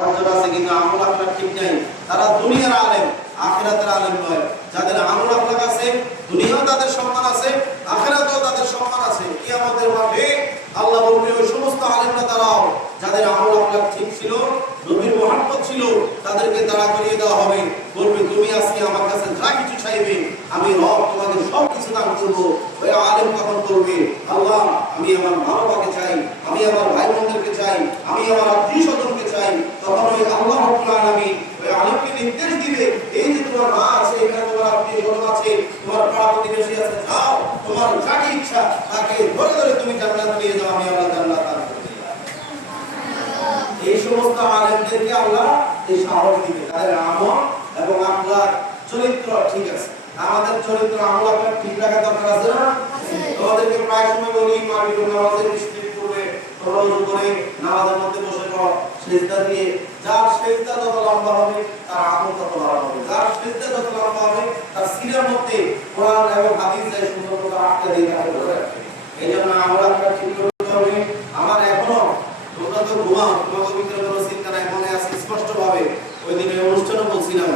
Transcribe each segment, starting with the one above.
অর্জন আছে কিন্তু আমল আখলাক ঠিক নাই, তারা দুনিয়ার আলেম আখিরাতের আলেম নয়। যাদের আমল আখলাক আছে দুনিয়াও তাদের সম্মান আছে, আখিরাতেও তাদের সম্মান আছে। কিয়ামতের মাঠে আল্লাহ বলবে ওই সমস্ত আলেমরা দাঁড়াও যাদের আমল আখলাক ঠিক ছিল, নবীর মুহাব্বত ছিল, তাদেরকে দাঁড়া করিয়ে দেওয়া হবে। বলবে তুমি আজকে আমার কাছে যা কিছু চাইবে আমি রব তোমাকে সব কিছু দান করব। ওই আলেম তখন বলবে আল্লাহ আমি আমার মা বাবাকে চাই, আমি আমার ভাই বোনদেরকে চাই, আমি আমার আত্মীয় স্বজনকে চাই। তখন ওই আল্লাহ রাব্বুল আলামিন ওই আলেমকে নির্দেশ দিবে এই যে তোমার মা আছে, এখানে তোমার আত্মীয় স্বজন আছে, তোমার পাড়া প্রতিবেশী আছে, যাও তোমার যাকে ইচ্ছা তাকে ধরে ধরে তুমি জান্নাত নিয়ে যাও, আমি আল্লাহ জান্নাত দান করব। এই সমস্ত আলেমদেরকে আল্লাহ এই সাহস দিবে তাদের আমল এবং আখলাক চরিত্র ঠিক আছে। আমাদের চরিত্র আমল আখলাক ঠিক রাখা দরকার আছে না? তোমাদেরকে প্রায় সময় বলি মাগরিব নামাজের নিশ্চিত করে তওয়াজু করে নামাজের মধ্যে বসে পড়ো, সিজদা দিয়ে। যার সিজদা যত লম্বা হবে তার আমল তত ভালো হবে, যার সিজদা যত লম্বা হবে তার সিনার মধ্যে কোরআন এবং হাদিস যায় সুন্দর করে আটকে দিয়ে রাখবে। এইজন্য আমল আখলাক ঠিক করতে হবে। আমার এখনো তোমরা তো ঘুমাও, তোমাদের ভিতরে কোনো চিন্তা নাই, মনে আছে স্পষ্টভাবে ওই দিনের অনুষ্ঠানে বলছিলাম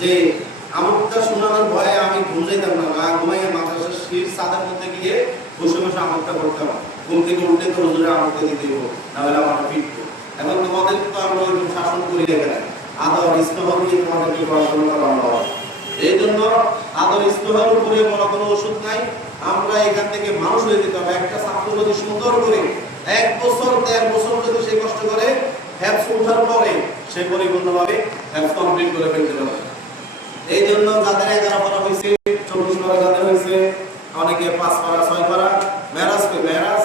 যে আমলটা শোনানোর ভয়ে আমি ঘুম যাইতাম না, ঘুমাইয়া মাদ্রাসার শীর ছাদের মধ্যে গিয়ে বসে বসে আমলটা করতাম। ঘুম থেকে উঠলে তো হুজুরে আমলটা দিতে হবো, নাহলে আমার পিটবো। এখন তোমাদের তো আমরা ওইরকম শাসন করি এখানে, আদর স্নেহ দিয়ে তোমাদেরকে পড়াশোনা করানো হয়। এই জন্য আদর স্নেহের উপরে বড় কোনো ওষুধ নাই। আমরা এখান থেকে মানুষ হয়ে যেতে হবে। একটা ছাত্র যদি সুন্দর করে 1 বছর 1.5 বছর যদি সে কষ্ট করে হ্যাপস ওঠার পরে সে পরিপূর্ণভাবে হ্যাপস কমপ্লিট করে ফেলতে পারে। এই জন্য যাদের 11 পারা হয়েছে, 24 পারা যাদের হয়েছে, অনেকে 5 পারা 6 পারা মেরাজ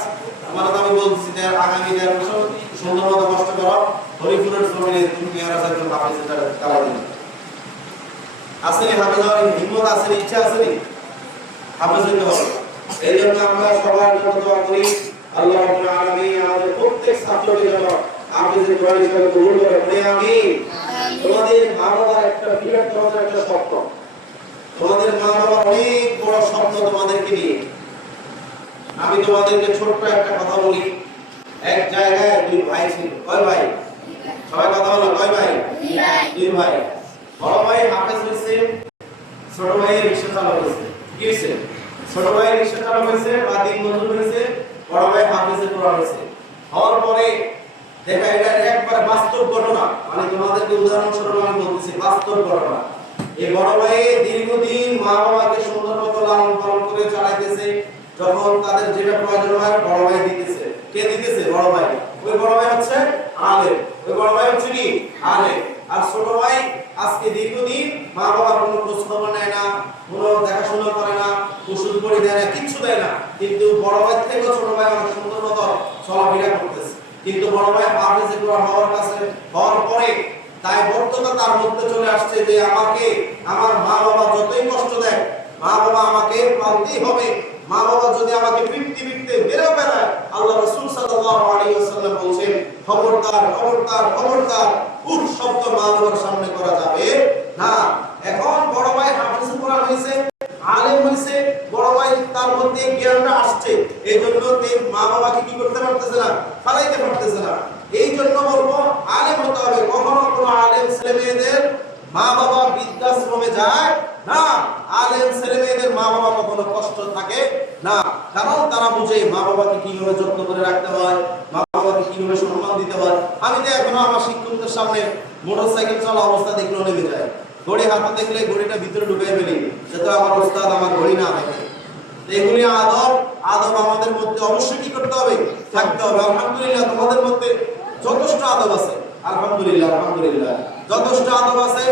আমরা তো আমি বলছি যে আগামী 1.5 বছর সুন্দর মতো কষ্ট করো, হরিপুরের জমিনে তুমি মেরাজের জন্য হাফেজটা কারা দিন আসেনি, হাফেজ হওয়ার হিম্মত আসেনি, ইচ্ছা আসেনি, হাফেজ হইতে হবে। এই জন্য আমরা সবার জন্য দোয়া করি আল্লাহ রাব্বুল আলামিন আমাদের প্রত্যেক ছাত্রকে যেন হাফেজের কোরআন হিসেবে কবুল করে। আমিন। তোমাদের মা বাবার একটা বিরাট তোমাদের একটা স্বপ্ন, তোমাদের মা বাবার অনেক বড় স্বপ্ন তোমাদেরকে নিয়ে। আমি তোমাদেরকে ছোট্ট একটা কথা বলি। এক জায়গায় 2 ভাই ছিল। কয় ভাই? সবাই কথা বলো, কয় ভাই? 2 ভাই। বড় ভাই হাফেজ হয়েছে, ছোট ভাই রিকশা চালক হয়েছে। কি হয়েছে? ছোট ভাই রিকশা চালক হয়েছে বা দিন মজুর হয়েছে, বড় ভাই হাফেজে কোরআন হয়েছে। হওয়ার পরে দেখা এটা একবার বাস্তব ঘটনা, মানে তোমাদেরকে উদাহরণস্বরূপ আমি বলতেছি বাস্তব ঘটনা। এই বড় ভাই দীর্ঘদিন মা বাবাকে সুন্দর মতো লালন পালন করে চালাইতেছে। যখন তাদের যেটা প্রয়োজন হয় বড় ভাই দিতেছে। কে দিতেছে? বড় ভাই। ওই বড় ভাই হচ্ছে আলেম, ওই বড় ভাই হচ্ছে কি? আলেম। আর ছোট ভাই আজকে দীর্ঘদিন মা বাবার কোনো খোঁজ খবর নেয় না, কোনো দেখাশোনা করে না, ওষুধ পড়ি দেয় না, কিচ্ছু দেয় না। কিন্তু বড় ভাই থেকে ছোট ভাই অনেক সুন্দর মতো চলাফেরা করতেছে। কিন্তু বড় ভাই হাফেজে কোরআন হওয়ার পরে দায়বদ্ধতা তার মধ্যে চলে আসছে যে আমাকে আমার মা বাবা যতই কষ্ট দেয়, মা বাবা আমাকে পালতেই হবে। মা বাবা যদি আমাকে পিটতে মেরেও ফেলায়, আল্লাহ রাসূল সাল্লাল্লাহু আলাইহি ওয়াসাল্লাম বলেন খবরদার খবরদার খবরদার উট শব্দ মা বাবার সামনে করা যাবে না। এখন বড় ভাই হাফেজে কোরআন হয়েছে, আলেম হয়েছে, বড় ভাই তার মধ্যে জ্ঞানটা আসছে, এই জন্য মা বাবাকে কি করতে পারতেছে না, ফালাইতে পারতেছে না। এই জন্য বলবো আলেম হতে হবে। কখনো কোনো আলেম ছেলে মেয়েদের মা বাবা বৃদ্ধাশ্রমে যায় না, আলেম ছেলে মেয়েদের মা বাবা কখনো কষ্ট থাকে না। কারণ তারা বুঝে মা বাবাকে কিভাবে যত্ন করে রাখতে হয়, মা বাবাকে কিভাবে সম্মান দিতে হয়। আমি তো এখনো আমার শিক্ষকদের সামনে মোটরসাইকেল চলা অবস্থা দেখলেও নেমে যায়। ঘড়ি হাতে দেখলে ঘড়িটা ভিতরে ঢুকাই ফেলি, সেটা আমার ওস্তাদ আমার ঘড়ি না থাকে। এগুলি আদব আমাদের মধ্যে অবশ্যই কি করতে হবে, থাকতে হবে। আলহামদুলিল্লাহ তোমাদের মধ্যে যথেষ্ট আদব আছে, আলহামদুলিল্লাহ আলহামদুলিল্লাহ যথেষ্ট আদব আছে।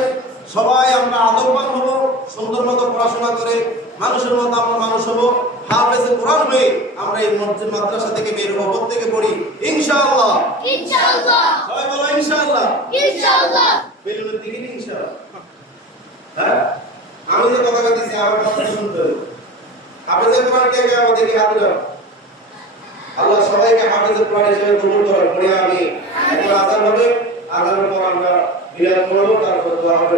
সবাই আমরা আদববান হব, সুন্দর মতো পড়াশোনা করে মানুষের মতো আমরা মানুষ হব। হাফেজে কোরআন হয়ে আমরা এই মসজিদ মাদ্রাসা থেকে বের হব, প্রত্যেকে পড়ি ইনশাআল্লাহ। ইনশাআল্লাহ সবাই বলো ইনশাআল্লাহ। ইনশাআল্লাহ বেলুনের দিকে ইনশাআল্লাহ। হ্যাঁ, আমি যে কথা বলতেছি আমার কথা শুনতে হবে। হাফেজে কোরআন কে কে আমাদেরকে হাত দাও। আল্লাহ সবাইকে হাফেজে কোরআন হিসেবে কবুল করুন। পড়ি আমি। এখন আযান হবে, আযানের পর আমরা বিলাত করব, তারপর দোয়া হবে।